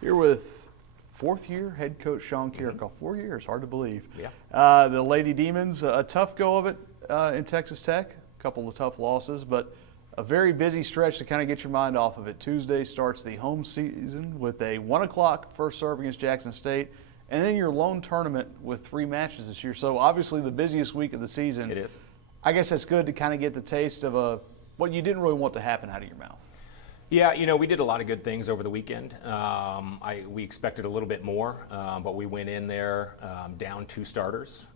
Here with fourth-year head coach Sean Kiracofe. 4 years, hard to believe. Yeah. The Lady Demons, a tough go of it in Texas Tech, a couple of tough losses, but a very busy stretch to kind of get your mind off of it. Tuesday starts the home season with a 1 o'clock first serve against Jackson State, and then your lone tournament with 3 matches this year. So obviously the busiest week of the season. It is. I guess it's good to kind of get the taste of what you didn't really want to happen out of your mouth. Yeah, we did a lot of good things over the weekend. We expected a little bit more, but we went in there down 2 starters.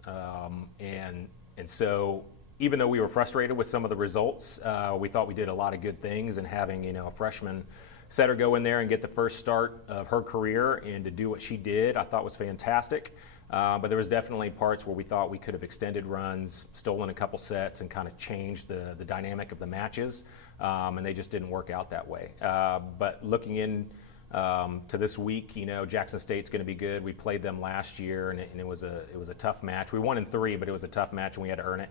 And so even though we were frustrated with some of the results, we thought we did a lot of good things. And having, a freshman setter go in there and get the first start of her career and to do what she did, I thought was fantastic. But there was definitely parts where we thought we could have extended runs, stolen a couple sets, and kind of changed the dynamic of the matches. And they just didn't work out that way. But looking in to this week, Jackson State's going to be good. We played them last year, and it was a tough match. We won in 3, but it was a tough match, and we had to earn it.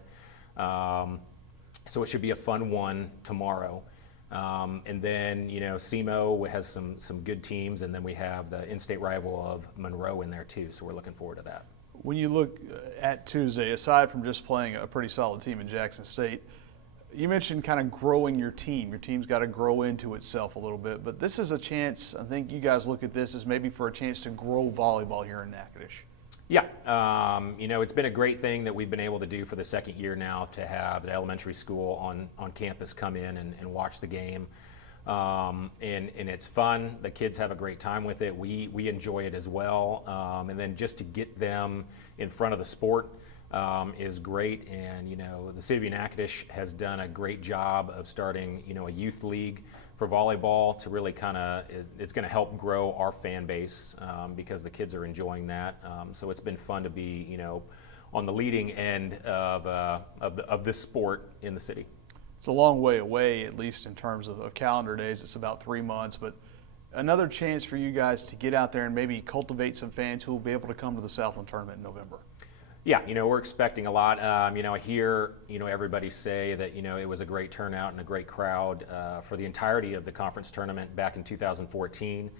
So it should be a fun one tomorrow. And then, SEMO has some good teams, and then we have the in-state rival of Monroe in there too, so we're looking forward to that. When you look at Tuesday, aside from just playing a pretty solid team in Jackson State, you mentioned kind of growing your team. Your team's got to grow into itself a little bit, but this is a chance, I think you guys look at this as maybe for a chance to grow volleyball here in Natchitoches. Yeah, it's been a great thing that we've been able to do for the second year now to have the elementary school on campus come in and watch the game. And it's fun. The kids have a great time with it. We enjoy it as well. And then just to get them in front of the sport is great. And, the city of Natchitoches has done a great job of starting, a youth league for volleyball to really it's going to help grow our fan base because the kids are enjoying that. So it's been fun to be, on the leading end of this sport in the city. It's a long way away, at least in terms of calendar days. It's about 3 months, but another chance for you guys to get out there and maybe cultivate some fans who will be able to come to the Southland Tournament in November. Yeah, we're expecting a lot. I hear, everybody say that, it was a great turnout and a great crowd for the entirety of the conference tournament back in 2014.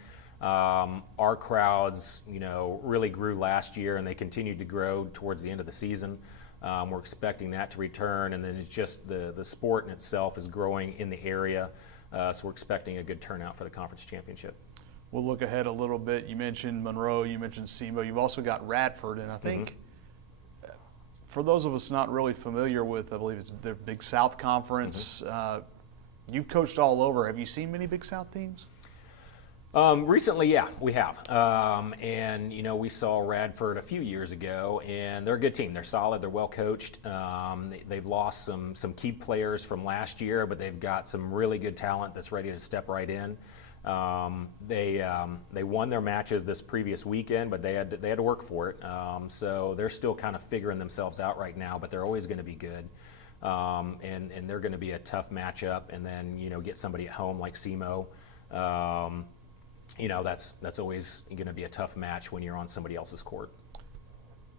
Our crowds, really grew last year, and they continued to grow towards the end of the season. We're expecting that to return, and then it's just the sport in itself is growing in the area, so we're expecting a good turnout for the conference championship. We'll look ahead a little bit. You mentioned Monroe, you mentioned SEMO, you've also got Radford, and I think for those of us not really familiar with, I believe it's the Big South Conference, you've coached all over. Have you seen many Big South teams? Recently, yeah, we have. And, we saw Radford a few years ago, and they're a good team. They're solid. They're well coached. They've lost some key players from last year, but they've got some really good talent that's ready to step right in. They won their matches this previous weekend, but they had to work for it. So they're still kind of figuring themselves out right now, but they're always going to be good. And they're going to be a tough matchup. And then, get somebody at home like SEMO. That's always going to be a tough match when you're on somebody else's court.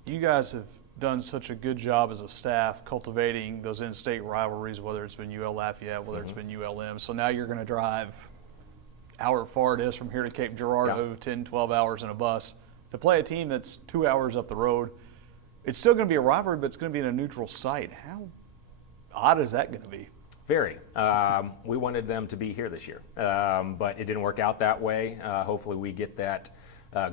You guys have done such a good job as a staff cultivating those in-state rivalries, whether it's been UL Lafayette, whether it's been ULM. So now you're going to drive however far it is from here to Cape Girardeau, 10, 12 hours in a bus, to play a team that's 2 hours up the road. It's still going to be a rivalry, but it's going to be in a neutral site. How odd is that going to be? Very. We wanted them to be here this year, but it didn't work out that way. Hopefully we get that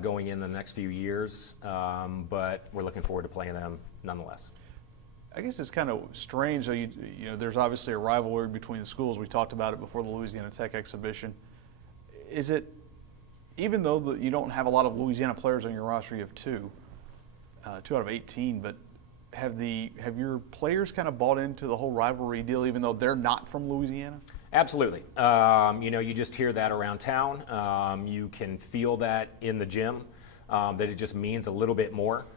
going in the next few years, but we're looking forward to playing them nonetheless. I guess it's kind of strange, though. There's obviously a rivalry between the schools. We talked about it before the Louisiana Tech exhibition. Is it, even though you don't have a lot of Louisiana players on your roster, you have 2 out of 18, but have your players kind of bought into the whole rivalry deal, even though they're not from Louisiana? Absolutely. You just hear that around town. You can feel that in the gym, that it just means a little bit more.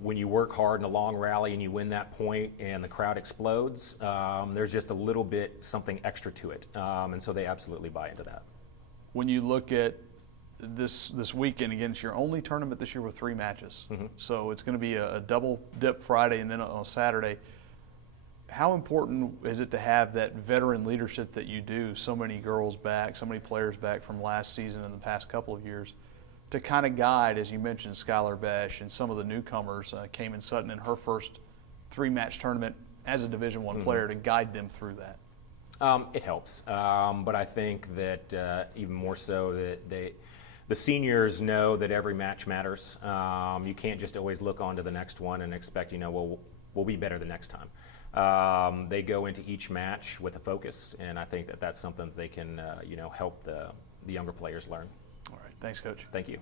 When you work hard in a long rally and you win that point and the crowd explodes, there's just a little bit something extra to it. And so they absolutely buy into that. When you look at this weekend, again, it's your only tournament this year with 3 matches. So it's going to be a double dip Friday and then on Saturday. how important is it to have that veteran leadership that you do, so many girls back, so many players back from last season and the past couple of years, to kind of guide, as you mentioned, Skylar Besh and some of the newcomers, Cayman Sutton in her first 3-match tournament as a Division I player, to guide them through that? It helps, but I think that even more so that the seniors know that every match matters. You can't just always look on to the next one and expect, well, we'll be better the next time. They go into each match with a focus, and I think that that's something that they can, help the younger players learn. All right. Thanks, Coach. Thank you.